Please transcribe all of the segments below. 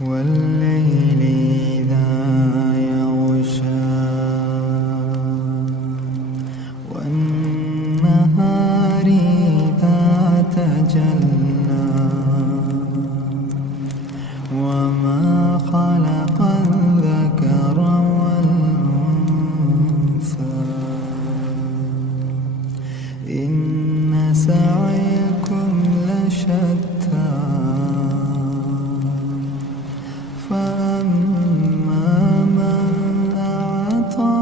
والليل إذا يغشى والنهار إذا تجلى وما خلق الذكر والأنثى إن سعيكم لشتى فأما من أعطى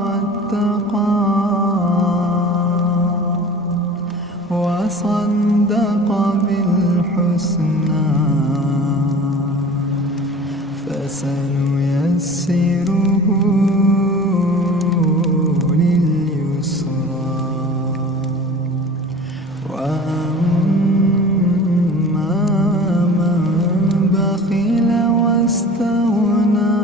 واتقى وصدق بالحسنى فسنيسره لليسرى وأما من بخل واستغنى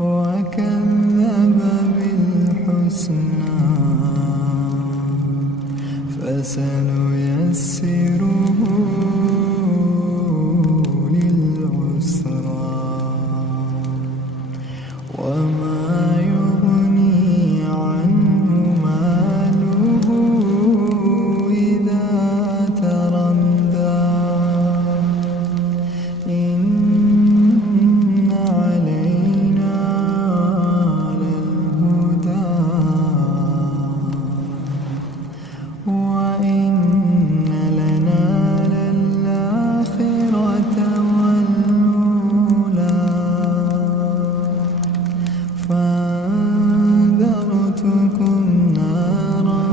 وكذب بالحسنى فسنيسره للعسرى وما يغني عنه ماله إذا تردى إن علينا للهدى وإن لنا للآخرة والأولى فأنذرتكم نارا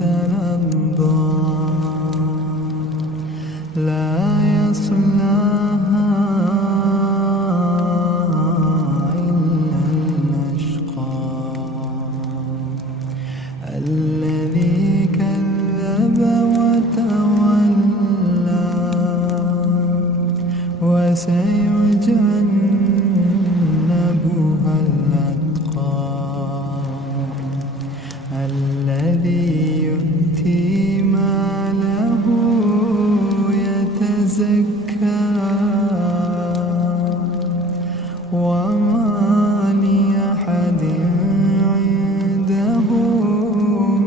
تلظى لا يصلاها إلا الأشقى الذي كذب وتولى وسيجنبها الأتقى الذي يؤتي ماله يتزكى وما لأحد عنده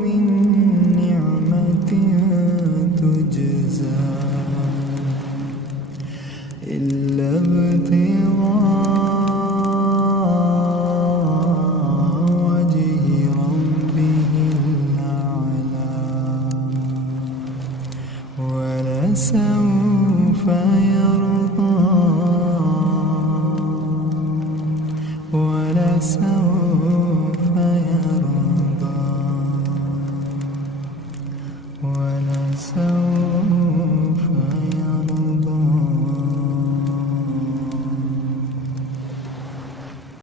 من نعمة تجزى إلا ابتغاء وجه ربه الأعلى ولسوف يرضى